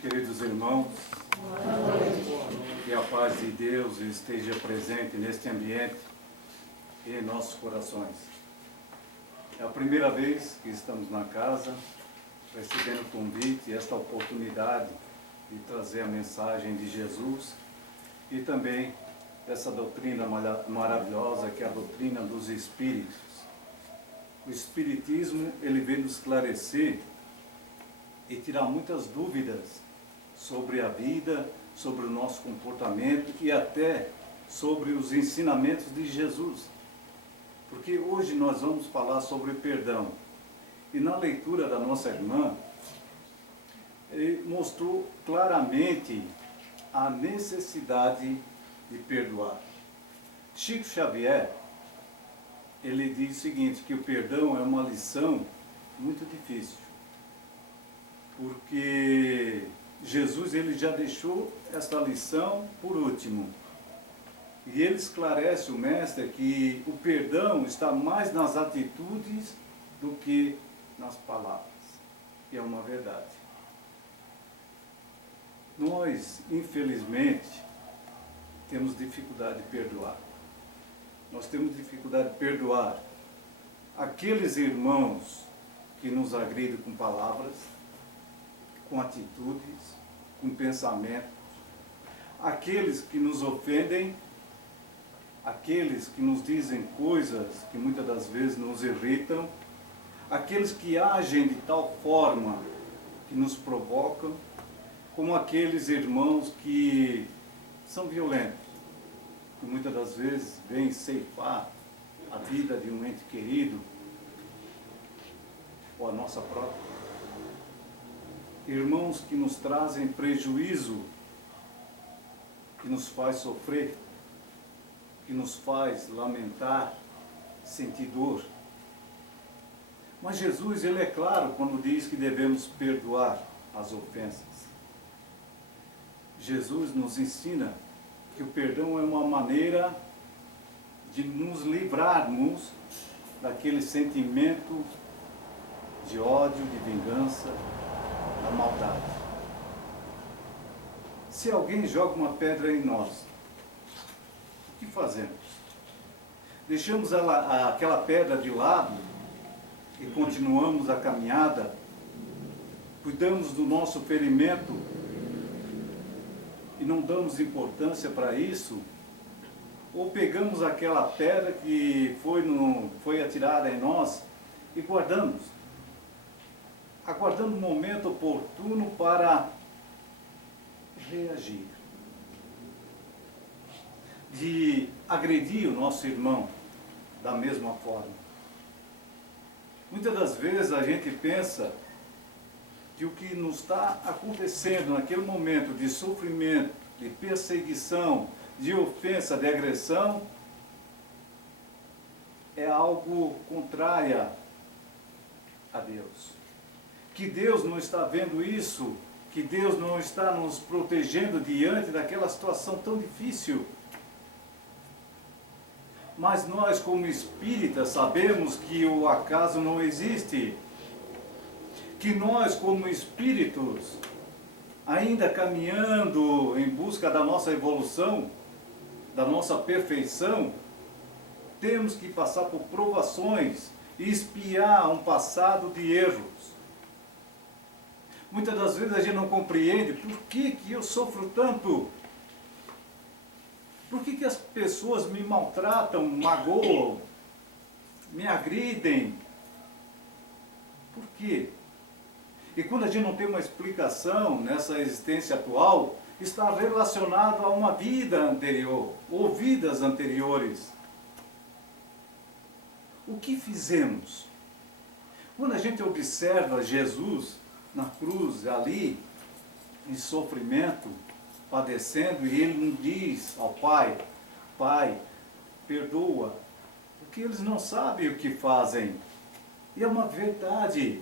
queridos irmãos. Que a paz de Deus esteja presente neste ambiente e em nossos corações. É a primeira vez que estamos na casa, recebendo o convite e esta oportunidade de trazer a mensagem de Jesus e também essa doutrina maravilhosa que é a doutrina dos Espíritos. O Espiritismo, ele vem nos esclarecer e tirar muitas dúvidas sobre a vida, sobre o nosso comportamento e até sobre os ensinamentos de Jesus. Porque hoje nós vamos falar sobre perdão. E na leitura da nossa irmã, ele mostrou claramente a necessidade de perdoar. Chico Xavier, ele diz o seguinte, que o perdão é uma lição muito difícil. Porque Jesus, ele já deixou esta lição por último. E ele esclarece o mestre que o perdão está mais nas atitudes do que nas palavras. E é uma verdade. Nós, infelizmente, temos dificuldade de perdoar. Nós temos dificuldade de perdoar aqueles irmãos que nos agridem com palavras, com atitudes, com pensamentos, aqueles que nos ofendem, aqueles que nos dizem coisas que muitas das vezes nos irritam, aqueles que agem de tal forma que nos provocam, como aqueles irmãos que são violentos, que muitas das vezes vêm ceifar a vida de um ente querido, ou a nossa própria. Irmãos que nos trazem prejuízo, que nos faz sofrer, que nos faz lamentar, sentir dor. Mas Jesus, ele é claro quando diz que devemos perdoar as ofensas. Jesus nos ensina que o perdão é uma maneira de nos livrarmos daquele sentimento de ódio, de vingança, da maldade. Se alguém joga uma pedra em nós, o que fazemos? Deixamos aquela pedra de lado e continuamos a caminhada? Cuidamos do nosso ferimento e não damos importância para isso? Ou pegamos aquela pedra que foi atirada em nós e guardamos? Aguardando o momento oportuno para reagir, de agredir o nosso irmão da mesma forma. Muitas das vezes a gente pensa que o que nos está acontecendo naquele momento de sofrimento, de perseguição, de ofensa, de agressão, é algo contrário a Deus. Que Deus não está vendo isso, que Deus não está nos protegendo diante daquela situação tão difícil. Mas nós, como espíritas, sabemos que o acaso não existe. Que nós, como espíritos, ainda caminhando em busca da nossa evolução, da nossa perfeição, temos que passar por provações e espiar um passado de erros. Muitas das vezes a gente não compreende por que eu sofro tanto. Por que as pessoas me maltratam, magoam, me agridem? Por quê? E quando a gente não tem uma explicação nessa existência atual, está relacionado a uma vida anterior, ou vidas anteriores. O que fizemos? Quando a gente observa Jesus na cruz, ali, em sofrimento, padecendo, e ele não diz ao Pai, Pai, perdoa, porque eles não sabem o que fazem. E é uma verdade.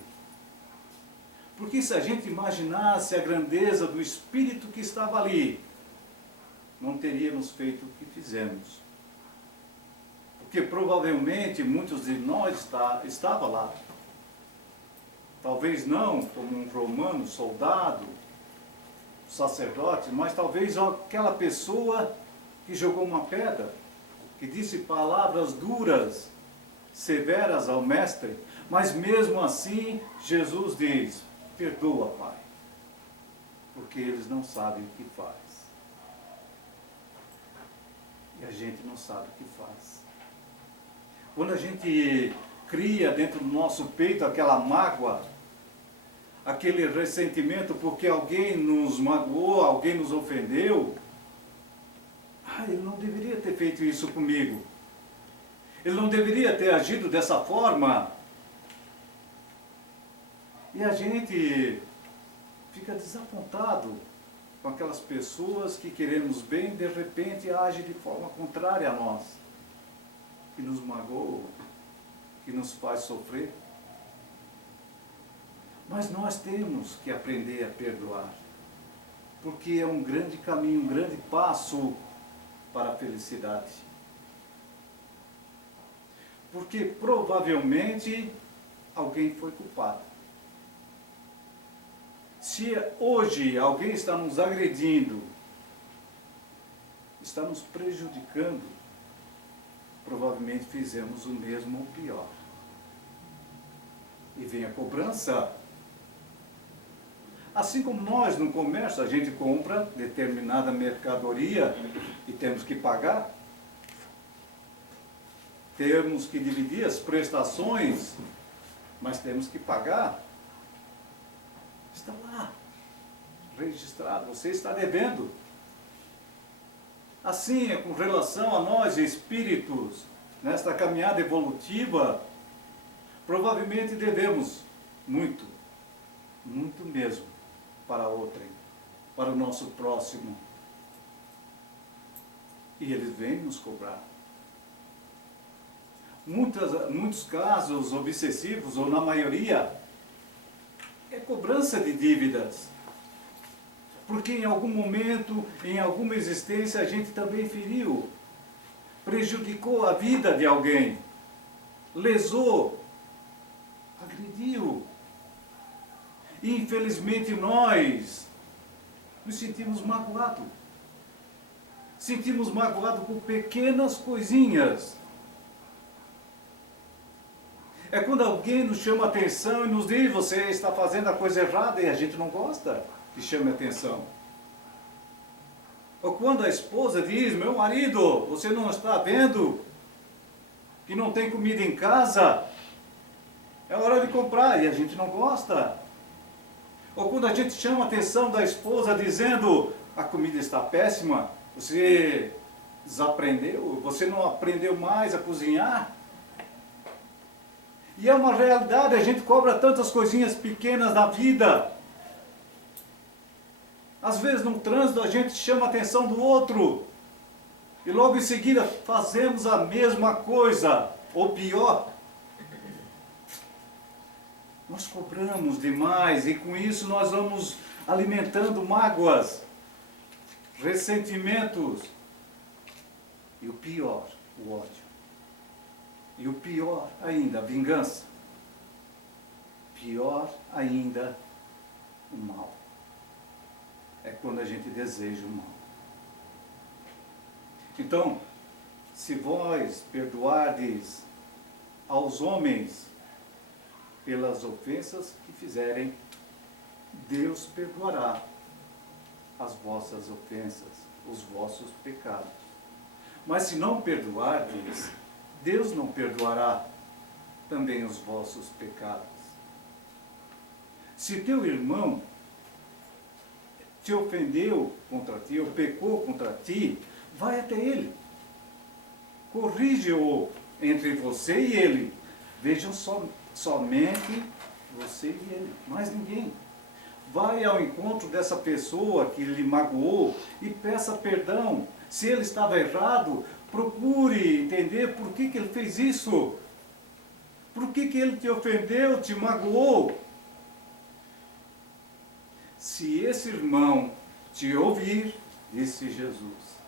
Porque se a gente imaginasse a grandeza do Espírito que estava ali, não teríamos feito o que fizemos. Porque provavelmente muitos de nós estavam lá. Talvez não como um romano soldado, sacerdotes, mas talvez aquela pessoa que jogou uma pedra, que disse palavras duras, severas ao mestre, mas mesmo assim Jesus diz: perdoa, Pai, porque eles não sabem o que faz. E a gente não sabe o que faz. Quando a gente cria dentro do nosso peito aquela mágoa, aquele ressentimento porque alguém nos magoou, alguém nos ofendeu, ele não deveria ter feito isso comigo. Ele não deveria ter agido dessa forma. E a gente fica desapontado com aquelas pessoas que queremos bem, de repente agem de forma contrária a nós, que nos magoam, que nos faz sofrer. Mas nós temos que aprender a perdoar, porque é um grande caminho, um grande passo para a felicidade. Porque provavelmente alguém foi culpado. Se hoje alguém está nos agredindo, está nos prejudicando, provavelmente fizemos o mesmo ou pior. E vem a cobrança. Assim como nós no comércio, a gente compra determinada mercadoria e temos que pagar. Temos que dividir as prestações, mas temos que pagar. Está lá, registrado, você está devendo. Assim é com relação a nós, espíritos, nesta caminhada evolutiva, provavelmente devemos muito, muito mesmo, para outrem, para o nosso próximo. E eles vêm nos cobrar. Muitos casos obsessivos, ou na maioria, é cobrança de dívidas. Porque em algum momento, em alguma existência, a gente também feriu, prejudicou a vida de alguém, lesou, agrediu. E infelizmente nós nos sentimos magoados. Sentimos magoados por pequenas coisinhas. É quando alguém nos chama a atenção e nos diz: você está fazendo a coisa errada, e a gente não gosta que chame a atenção. Ou quando a esposa diz: meu marido, você não está vendo que não tem comida em casa? É hora de comprar, e a gente não gosta. Ou quando a gente chama a atenção da esposa dizendo: a comida está péssima, você desaprendeu, você não aprendeu mais a cozinhar. E é uma realidade, a gente cobra tantas coisinhas pequenas na vida. Às vezes no trânsito a gente chama a atenção do outro. E logo em seguida fazemos a mesma coisa, ou pior. Nós cobramos demais e com isso nós vamos alimentando mágoas, ressentimentos. E o pior, o ódio. E o pior ainda, a vingança. Pior ainda, o mal. É quando a gente deseja o mal. Então, se vós perdoardes aos homens pelas ofensas que fizerem, Deus perdoará as vossas ofensas, os vossos pecados. Mas se não perdoardes, Deus não perdoará também os vossos pecados. Se teu irmão te ofendeu contra ti, ou pecou contra ti, vai até ele. Corrige-o entre você e ele. Vejam somente você e ele, mais ninguém. Vai ao encontro dessa pessoa que lhe magoou e peça perdão. Se ele estava errado, procure entender por que ele fez isso. Por que ele te ofendeu, te magoou. Se esse irmão te ouvir, disse Jesus,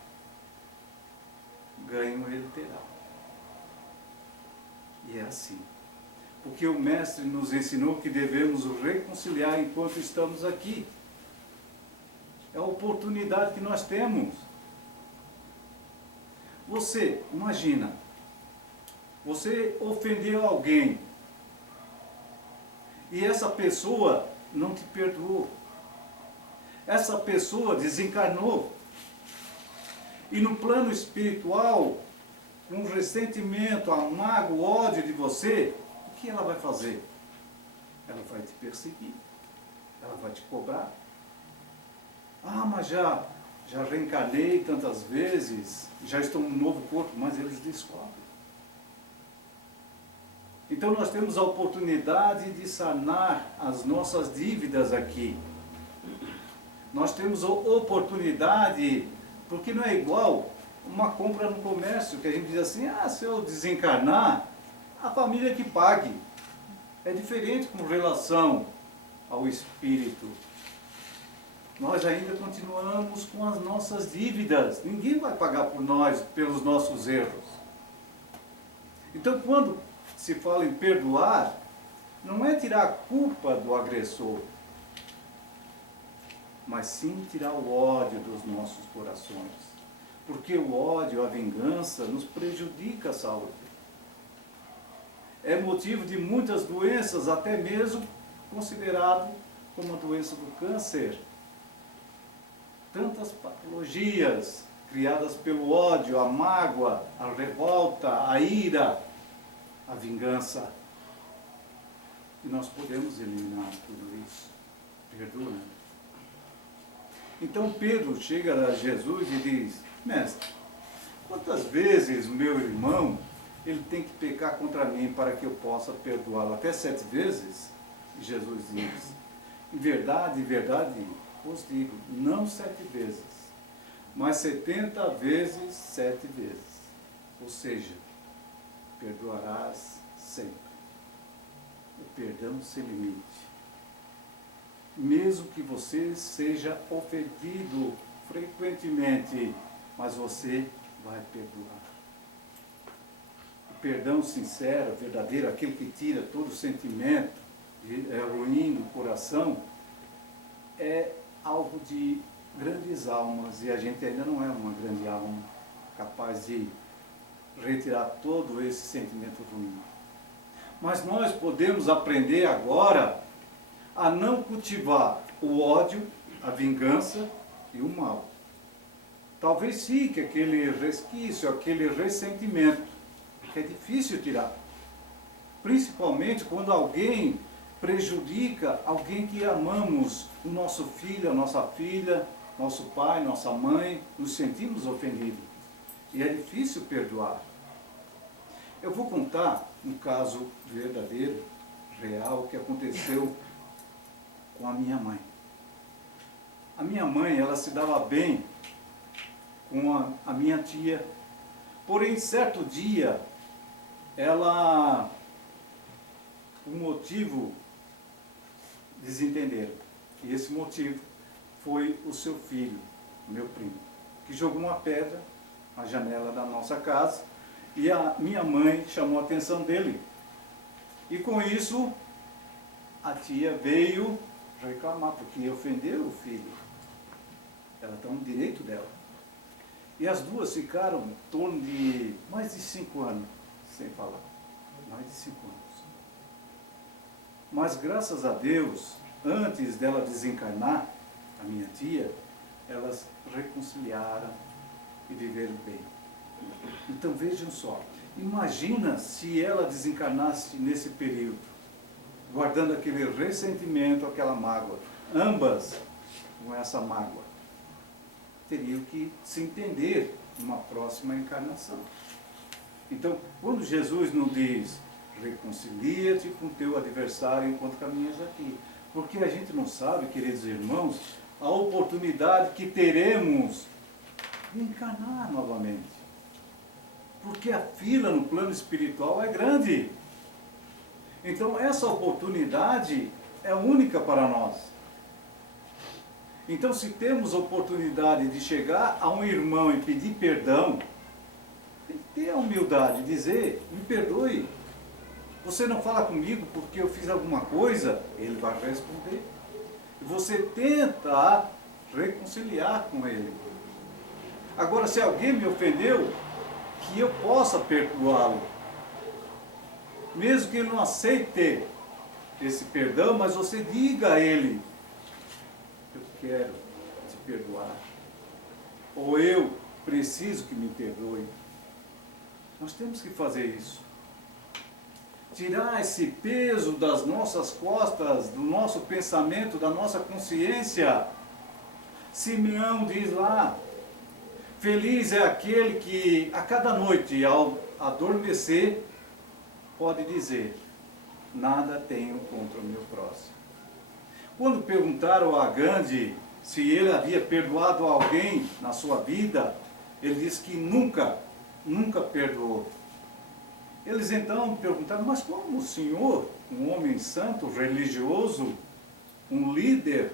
ganho ele terá. E é assim. Porque o Mestre nos ensinou que devemos o reconciliar enquanto estamos aqui. É a oportunidade que nós temos. Você, imagina, você ofendeu alguém e essa pessoa não te perdoou. Essa pessoa desencarnou. E no plano espiritual, com ressentimento, amargo, ódio de você, o que ela vai fazer? Ela vai te perseguir. Ela vai te cobrar. Ah, mas já reencarnei tantas vezes, já estou num novo corpo, mas eles descobrem. Então nós temos a oportunidade de sanar as nossas dívidas aqui. Nós temos a oportunidade, porque não é igual uma compra no comércio, que a gente diz assim, se eu desencarnar, a família que pague. É diferente com relação ao espírito. Nós ainda continuamos com as nossas dívidas. Ninguém vai pagar por nós, pelos nossos erros. Então, quando se fala em perdoar, não é tirar a culpa do agressor, mas sim tirar o ódio dos nossos corações. Porque o ódio, a vingança, nos prejudica a saúde. É motivo de muitas doenças, até mesmo considerado como a doença do câncer. Tantas patologias criadas pelo ódio, a mágoa, a revolta, a ira, a vingança. E nós podemos eliminar tudo isso. Perdoa. Então Pedro chega a Jesus e diz, mestre, quantas vezes meu irmão ele tem que pecar contra mim para que eu possa perdoá-lo? Até 7 vezes? E Jesus diz, em verdade, vos digo, não 7 vezes, mas 70 vezes 7 vezes. Ou seja, perdoarás sempre. O perdão sem limite. Mesmo que você seja ofendido frequentemente, mas você vai perdoar. O perdão sincero, verdadeiro, aquele que tira todo o sentimento ruim do coração, é algo de grandes almas, e a gente ainda não é uma grande alma capaz de retirar todo esse sentimento ruim. Mas nós podemos aprender agora a não cultivar o ódio, a vingança e o mal. Talvez fique aquele resquício, aquele ressentimento, que é difícil tirar. Principalmente quando alguém prejudica alguém que amamos, o nosso filho, a nossa filha, nosso pai, nossa mãe, nos sentimos ofendidos. E é difícil perdoar. Eu vou contar um caso verdadeiro, real, que aconteceu com a minha mãe. A minha mãe, ela se dava bem com a minha tia. Porém, certo dia, ela, por um motivo, desentenderam. E esse motivo foi o seu filho, meu primo, que jogou uma pedra na janela da nossa casa e a minha mãe chamou a atenção dele. E com isso, a tia veio reclamar, porque ofendeu o filho. Ela está no direito dela. E as duas ficaram em torno de mais de 5 anos sem falar. Mais de 5 anos. Mas graças a Deus, antes dela desencarnar, a minha tia, elas reconciliaram e viveram bem. Então vejam só, imagina se ela desencarnasse nesse período, guardando aquele ressentimento, aquela mágoa, ambas com essa mágoa, teriam que se entender numa próxima encarnação. Então, quando Jesus nos diz, reconcilia-te com teu adversário enquanto caminhas aqui, porque a gente não sabe, queridos irmãos, a oportunidade que teremos de encarnar novamente. Porque a fila no plano espiritual é grande. Então essa oportunidade é única para nós. Então se temos a oportunidade de chegar a um irmão e pedir perdão, tem que ter a humildade de dizer, me perdoe. Você não fala comigo porque eu fiz alguma coisa, ele vai responder. Você tenta reconciliar com ele. Agora, se alguém me ofendeu, que eu possa perdoá-lo. Mesmo que ele não aceite esse perdão, mas você diga a ele: eu quero te perdoar. Ou eu preciso que me perdoe. Nós temos que fazer isso. Tirar esse peso das nossas costas, do nosso pensamento, da nossa consciência. Simeão diz lá: feliz é aquele que a cada noite, ao adormecer, pode dizer: nada tenho contra o meu próximo. Quando perguntaram a Gandhi se ele havia perdoado alguém na sua vida, ele disse que nunca perdoou. Eles então perguntaram: mas como o senhor, um homem santo, religioso, um líder,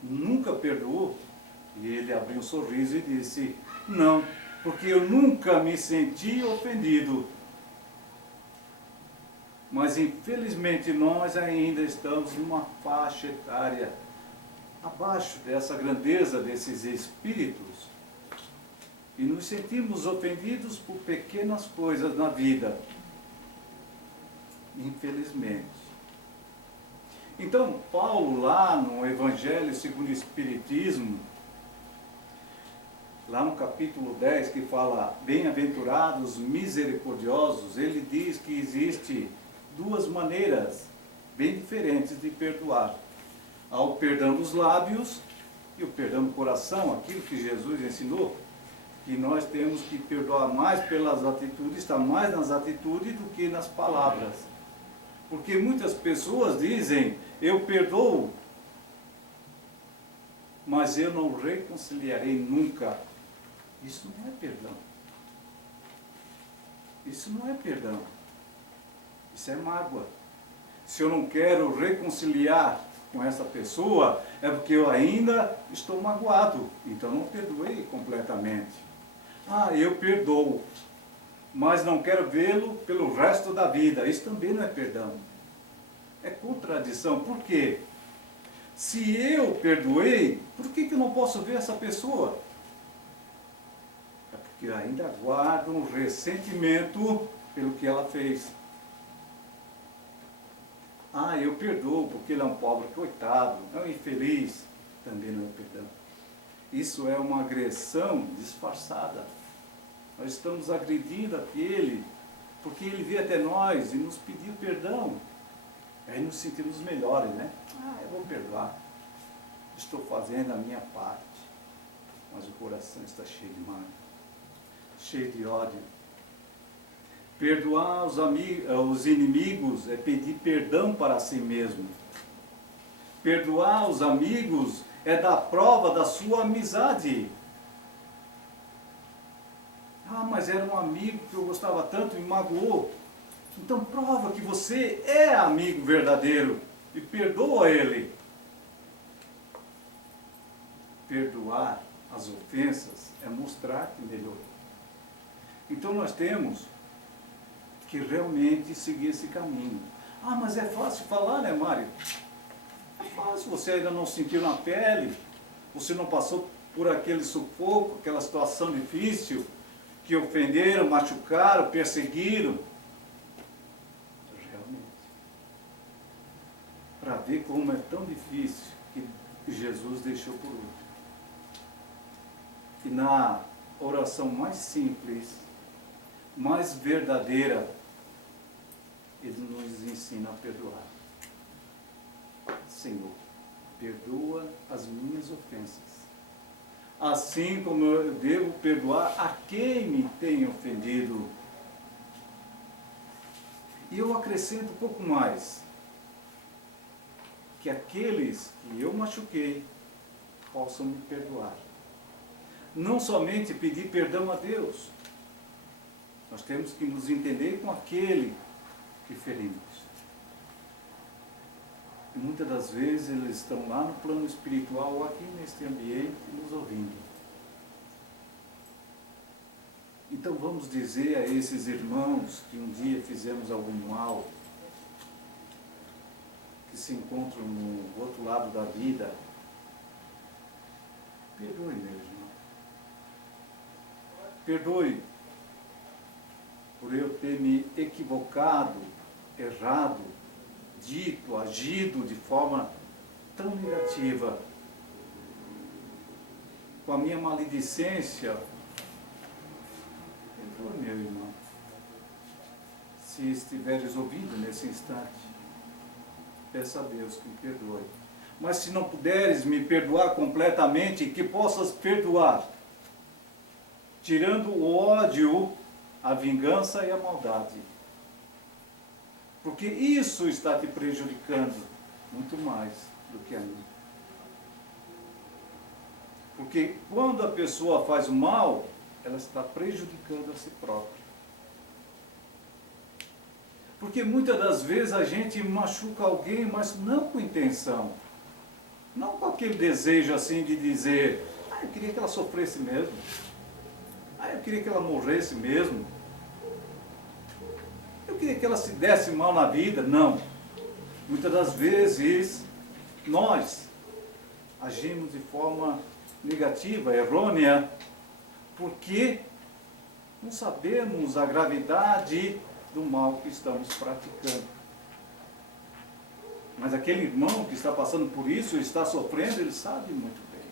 nunca perdoou? E ele abriu um sorriso e disse: não, porque eu nunca me senti ofendido. Mas infelizmente nós ainda estamos numa faixa etária abaixo dessa grandeza desses espíritos e nos sentimos ofendidos por pequenas coisas na vida, infelizmente. Então Paulo, lá no Evangelho segundo o Espiritismo, lá no capítulo 10, que fala bem-aventurados misericordiosos, ele diz que existe duas maneiras bem diferentes de perdoar: há o perdão dos lábios e o perdão do coração, aquilo que Jesus ensinou, que nós temos que perdoar mais pelas atitudes, está mais nas atitudes do que nas palavras. Porque muitas pessoas dizem: eu perdoo, mas eu não reconciliarei nunca. Isso não é perdão. Isso não é perdão. Isso é mágoa. Se eu não quero reconciliar com essa pessoa, é porque eu ainda estou magoado. Então não perdoei completamente. Eu perdoo, mas não quero vê-lo pelo resto da vida. Isso também não é perdão. É contradição. Por quê? Se eu perdoei, por que eu não posso ver essa pessoa? É porque eu ainda guardo um ressentimento pelo que ela fez. Eu perdoo porque ele é um pobre coitado, é um infeliz. Também não é perdão. Isso é uma agressão disfarçada. Nós estamos agredindo aquele, porque ele veio até nós e nos pediu perdão. Aí nos sentimos melhores, né? Eu vou perdoar. Estou fazendo a minha parte. Mas o coração está cheio de mágoa, cheio de ódio. Perdoar os inimigos é pedir perdão para si mesmo. Perdoar os amigos é dar prova da sua amizade. Mas era um amigo que eu gostava tanto e me magoou. Então prova que você é amigo verdadeiro e perdoa ele. Perdoar as ofensas é mostrar que melhorou. Então nós temos que realmente seguir esse caminho. Mas é fácil falar, né, Mário? É fácil, você ainda não sentiu na pele, você não passou por aquele sufoco, aquela situação difícil, que ofenderam, machucaram, perseguiram. Realmente. Para ver como é tão difícil que Jesus deixou por último. E na oração mais simples, mais verdadeira, ele nos ensina a perdoar. Senhor, perdoa as minhas ofensas, assim como eu devo perdoar a quem me tem ofendido. E eu acrescento um pouco mais, que aqueles que eu machuquei possam me perdoar. Não somente pedir perdão a Deus, nós temos que nos entender com aquele que ferimos. E muitas das vezes eles estão lá no plano espiritual ou aqui neste ambiente nos ouvindo. Então vamos dizer a esses irmãos que um dia fizemos algum mal, que se encontram no outro lado da vida, Perdoe, meu irmão. Perdoe por eu ter me equivocado, errado, dito, agido de forma tão negativa. Com a minha maledicência, perdoe, meu irmão. Se estiveres ouvindo nesse instante, peça a Deus que me perdoe. Mas se não puderes me perdoar completamente, que possas perdoar, tirando o ódio, a vingança e a maldade. Porque isso está te prejudicando muito mais do que a mim. Porque quando a pessoa faz o mal, ela está prejudicando a si própria. Porque muitas das vezes a gente machuca alguém, mas não com intenção. Não com aquele desejo assim de dizer, eu queria que ela sofresse mesmo. Eu queria que ela morresse mesmo. Eu queria que ela se desse mal na vida. Não. Muitas das vezes, nós agimos de forma negativa, errônea, porque não sabemos a gravidade do mal que estamos praticando. Mas aquele irmão que está passando por isso, está sofrendo, ele sabe muito bem.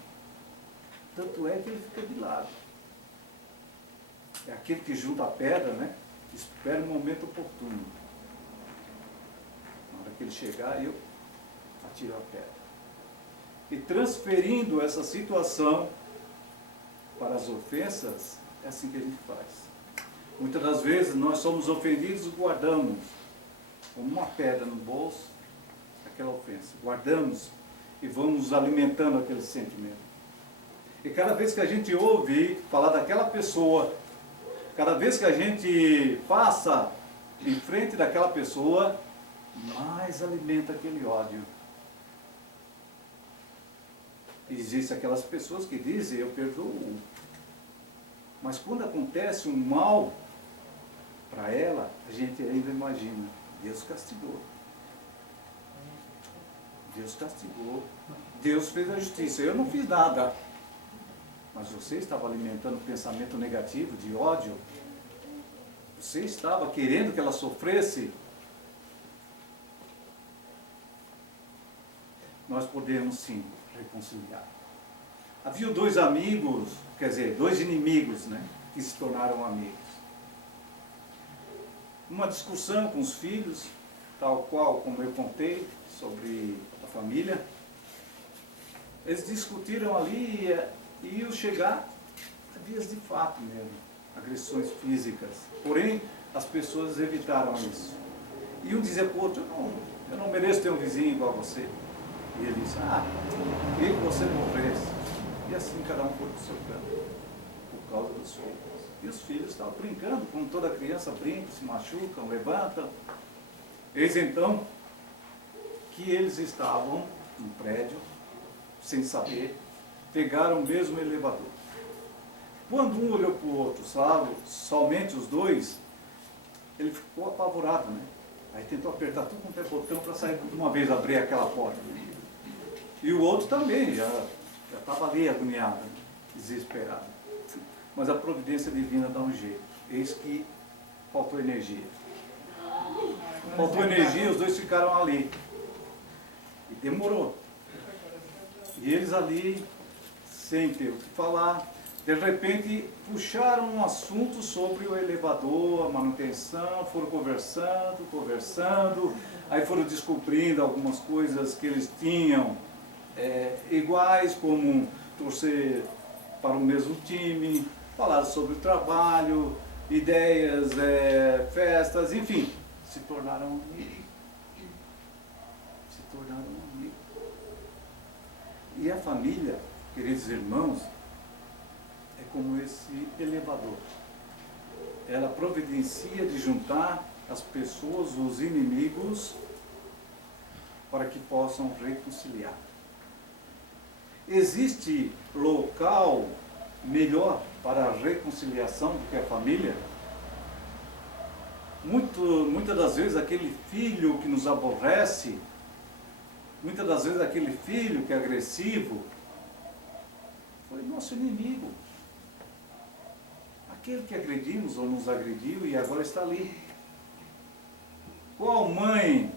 Tanto é que ele fica de lado. É aquele que junta a pedra, né? Espera o momento oportuno. Na hora que ele chegar, eu atiro a pedra. E transferindo essa situação para as ofensas, é assim que a gente faz. Muitas das vezes nós somos ofendidos e guardamos como uma pedra no bolso aquela ofensa. Guardamos e vamos alimentando aquele sentimento. E cada vez que a gente ouve falar daquela pessoa, cada vez que a gente passa em frente daquela pessoa, mais alimenta aquele ódio. E existem aquelas pessoas que dizem, eu perdoo. Mas quando acontece um mal para ela, a gente ainda imagina, Deus castigou. Deus castigou. Deus fez a justiça. Eu não fiz nada. Mas você estava alimentando pensamento negativo, de ódio. Você estava querendo que ela sofresse. Nós podemos sim reconciliar. Havia dois amigos, quer dizer, dois inimigos, né, que se tornaram amigos. Uma discussão com os filhos, tal qual como eu contei, sobre a família. Eles discutiram ali e iam chegar a dias de fato mesmo, agressões físicas. Porém, as pessoas evitaram isso. E um dizia para o outro, eu não mereço ter um vizinho igual a você. E ele disse, queria que você morresse. E assim cada um foi para o seu canto, por causa dos filhos. E os filhos estavam brincando, como toda criança brinca, se machucam, levantam. Eis então que eles estavam num prédio, sem saber, pegaram o mesmo elevador. Quando um olhou para o outro, sabe, somente os dois, ele ficou apavorado, né? Aí tentou apertar tudo quanto é botão para sair de uma vez, abrir aquela porta. E o outro também, já estava ali agoniado, desesperado. Mas a providência divina dá um jeito. Eis que faltou energia. Faltou energia, os dois ficaram ali. E demorou. E eles ali, sem ter o que falar, de repente puxaram um assunto sobre o elevador, a manutenção, foram conversando, aí foram descobrindo algumas coisas que eles tinham iguais, como torcer para o mesmo time, falaram sobre o trabalho, ideias, festas, enfim, se tornaram amigos. E a família, queridos irmãos, é como esse elevador. Ela providencia de juntar as pessoas, os inimigos, para que possam reconciliar. Existe local melhor para a reconciliação do que a família? Muitas das vezes aquele filho que nos aborrece, muitas das vezes aquele filho que é agressivo, foi nosso inimigo. Aquele que agredimos ou nos agrediu e agora está ali. Qual mãe,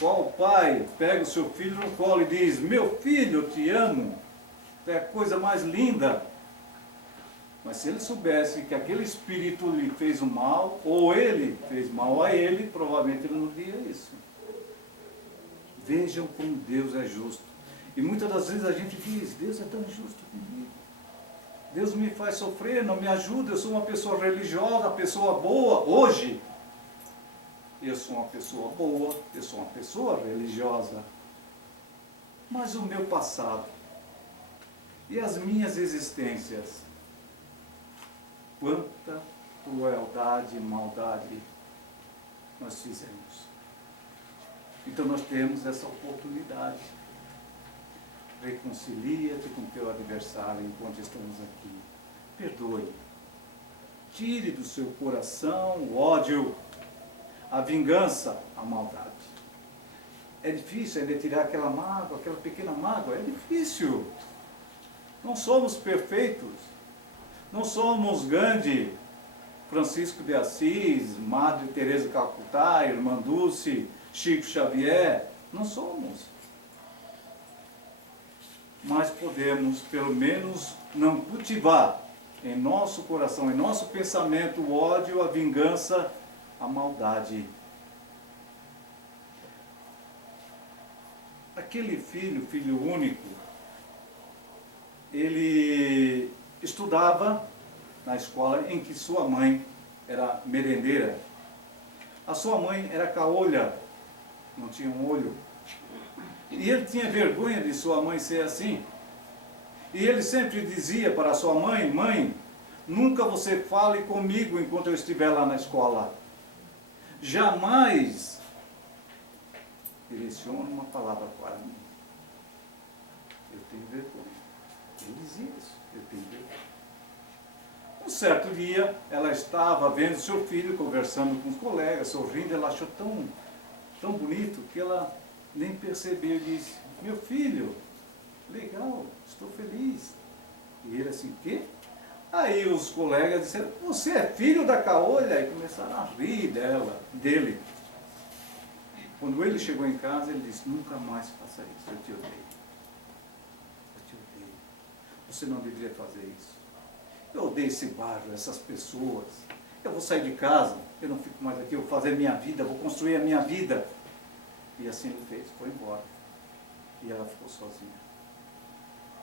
qual pai pega o seu filho no colo e diz: meu filho, eu te amo, é a coisa mais linda. Mas se ele soubesse que aquele espírito lhe fez o mal, ou ele fez mal a ele, provavelmente ele não diria isso. Vejam como Deus é justo. E muitas das vezes a gente diz: Deus é tão injusto comigo. Deus me faz sofrer, não me ajuda, eu sou uma pessoa religiosa, uma pessoa boa. Hoje, eu sou uma pessoa boa, eu sou uma pessoa religiosa. Mas o meu passado e as minhas existências, quanta crueldade e maldade nós fizemos. Então nós temos essa oportunidade. Reconcilia-te com teu adversário enquanto estamos aqui. Perdoe. Tire do seu coração o ódio, a vingança, a maldade. É difícil ainda tirar aquela mágoa, aquela pequena mágoa. É difícil. Não somos perfeitos. Não somos Gandhi, Francisco de Assis, Madre Teresa de Calcutá, Irmã Dulce, Chico Xavier. Não somos. Mas podemos, pelo menos, não cultivar em nosso coração, em nosso pensamento, o ódio, a vingança, a maldade. Aquele filho único, ele estudava na escola em que sua mãe era merendeira. A sua mãe era caolha, não tinha um olho. E ele tinha vergonha de sua mãe ser assim. E ele sempre dizia para sua mãe: mãe, nunca você fale comigo enquanto eu estiver lá na escola. Jamais direcione uma palavra para mim. Eu tenho vergonha. Ele dizia isso, eu tenho vergonha. Um certo dia, ela estava vendo seu filho conversando com os colegas, sorrindo. Ela achou tão bonito que ela nem percebeu. E disse: meu filho, legal, estou feliz. E ele assim: quê? Aí os colegas disseram: você é filho da caolha? E começaram a rir dele. Quando ele chegou em casa, ele disse: nunca mais faça isso, eu te odeio. Eu te odeio. Você não deveria fazer isso. Eu odeio esse bairro, essas pessoas. Eu vou sair de casa, eu não fico mais aqui, eu vou fazer minha vida, vou construir a minha vida. E assim ele fez, foi embora. E ela ficou sozinha.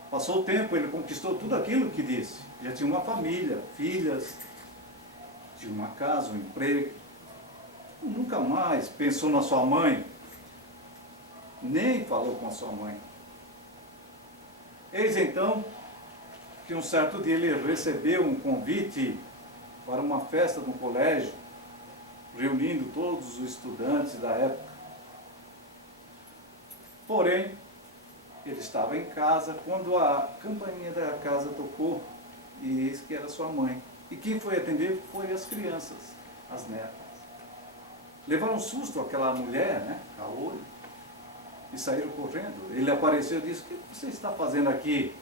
Passou o tempo, ele conquistou tudo aquilo que disse. Já tinha uma família, filhas, tinha uma casa, um emprego. Nunca mais pensou na sua mãe, nem falou com a sua mãe. Eis então que um certo dia ele recebeu um convite para uma festa no colégio, reunindo todos os estudantes da época. Porém, ele estava em casa quando a campainha da casa tocou, e eis que era sua mãe. E quem foi atender foi as crianças, as netas. Levaram um susto aquela mulher, né, a olho, e saíram correndo. Ele apareceu e disse: o que você está fazendo aqui?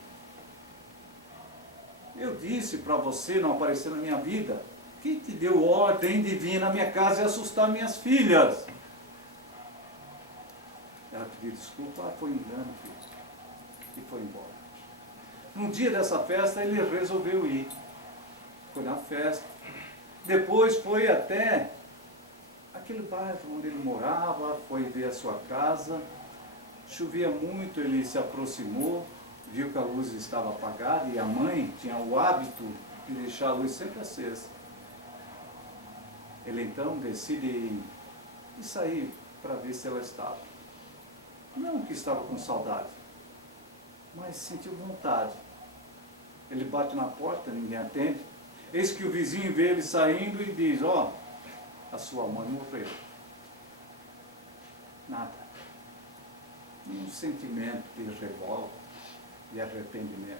Eu disse para você não aparecer na minha vida. Quem te deu ordem de vir na minha casa e assustar minhas filhas? Ela pediu desculpa: foi engano, filho. E foi embora. No dia dessa festa, ele resolveu ir. Foi na festa. Depois foi até aquele bairro onde ele morava, foi ver a sua casa. Chovia muito, ele se aproximou, viu que a luz estava apagada e a mãe tinha o hábito de deixar a luz sempre acesa. Ele então decide ir sair para ver se ela estava. Não que estava com saudade, mas sentiu vontade. Ele bate na porta, ninguém atende. Eis que o vizinho vê ele saindo e diz: ó, a sua mãe morreu. Nada. Um sentimento de revolta, de arrependimento.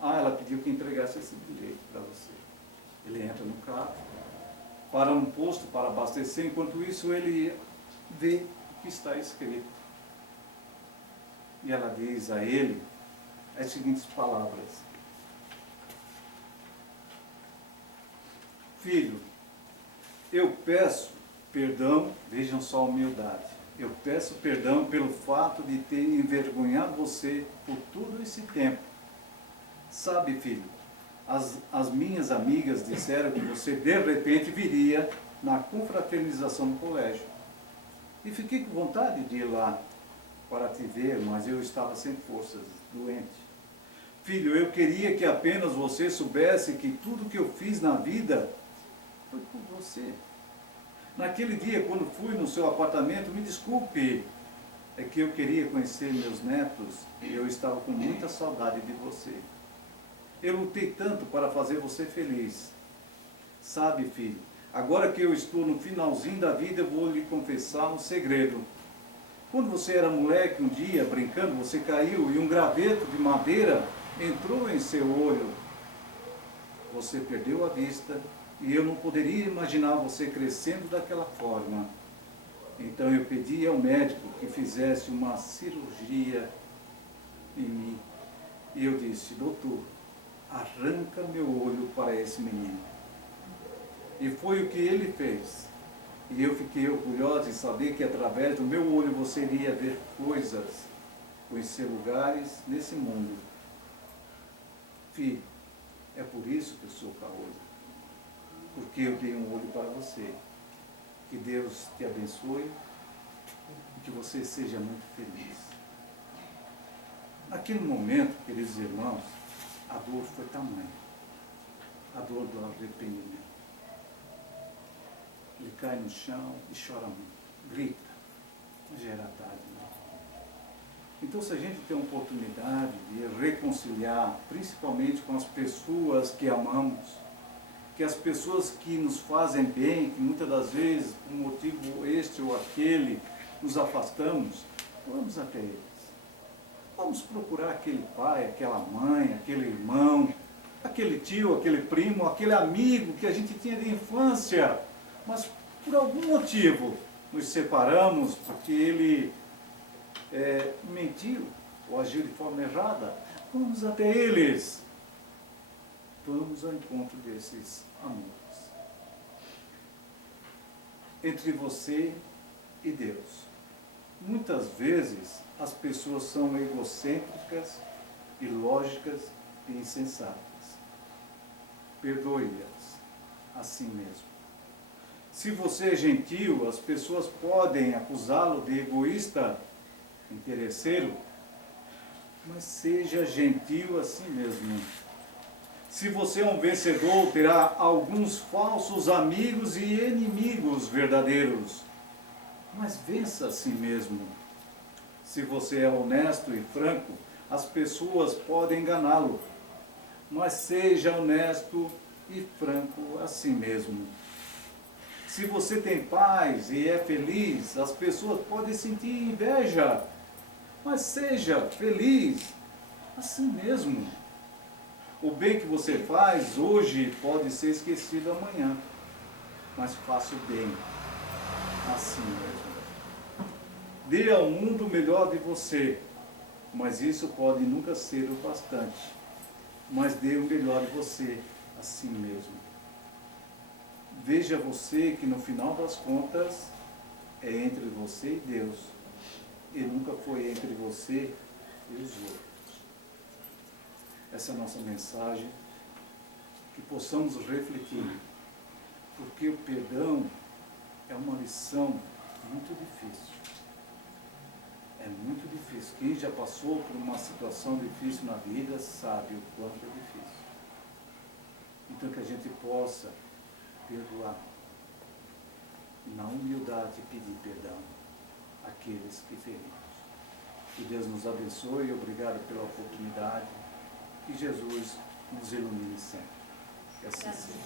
Ah, ela pediu que entregasse esse bilhete para você. Ele entra no carro, para um posto para abastecer. Enquanto isso, ele vê o que está escrito. E ela diz a ele as seguintes palavras: filho, eu peço perdão, vejam só a humildade, eu peço perdão pelo fato de ter envergonhado você por todo esse tempo. Sabe, filho, as minhas amigas disseram que você de repente viria na confraternização do colégio. E fiquei com vontade de ir lá para te ver, mas eu estava sem forças, doente. Filho, eu queria que apenas você soubesse que tudo que eu fiz na vida foi por você. Naquele dia, quando fui no seu apartamento, me desculpe, é que eu queria conhecer meus netos e eu estava com muita saudade de você. Eu lutei tanto para fazer você feliz. Sabe, filho, agora que eu estou no finalzinho da vida, eu vou lhe confessar um segredo. Quando você era moleque, um dia, brincando, você caiu e um graveto de madeira entrou em seu olho. Você perdeu a vista e eu não poderia imaginar você crescendo daquela forma. Então eu pedi ao médico que fizesse uma cirurgia em mim. E eu disse: doutor, arranca meu olho para esse menino. E foi o que ele fez. E eu fiquei orgulhosa de saber que através do meu olho você iria ver coisas, conhecer lugares nesse mundo. Filho, é por isso que eu sou caolho. Porque eu dei um olho para você. Que Deus te abençoe e que você seja muito feliz. Naquele momento, queridos irmãos, a dor foi tamanha. A dor do arrependimento. Ele cai no chão e chora muito, grita, mas já era tarde. Então, se a gente tem a oportunidade de reconciliar, principalmente com as pessoas que amamos, que as pessoas que nos fazem bem, que muitas das vezes, por um motivo este ou aquele, nos afastamos, vamos até eles. Vamos procurar aquele pai, aquela mãe, aquele irmão, aquele tio, aquele primo, aquele amigo que a gente tinha de infância, mas por algum motivo nos separamos porque ele mentiu ou agiu de forma errada. Vamos até eles. Vamos ao encontro desses amores. Entre você e Deus. Muitas vezes as pessoas são egocêntricas, ilógicas e insensatas. Perdoe-as assim mesmo. Se você é gentil, as pessoas podem acusá-lo de egoísta, interesseiro, mas seja gentil assim mesmo. Se você é um vencedor, terá alguns falsos amigos e inimigos verdadeiros, mas vença a si mesmo. Se você é honesto e franco, as pessoas podem enganá-lo, mas seja honesto e franco a si mesmo. Se você tem paz e é feliz, as pessoas podem sentir inveja, mas seja feliz assim mesmo. O bem que você faz hoje pode ser esquecido amanhã, mas faça o bem assim mesmo. Dê ao mundo o melhor de você, mas isso pode nunca ser o bastante. Mas dê o melhor de você assim mesmo. Veja você que no final das contas é entre você e Deus, e nunca foi entre você e os outros. Essa é a nossa mensagem, que possamos refletir, porque o perdão é uma lição muito difícil. É muito difícil. Quem já passou por uma situação difícil na vida sabe o quanto é difícil. Então que a gente possa perdoar, na humildade pedir perdão àqueles que ferimos. Que Deus nos abençoe e obrigado pela oportunidade. Que Jesus nos ilumine sempre. Que assim seja.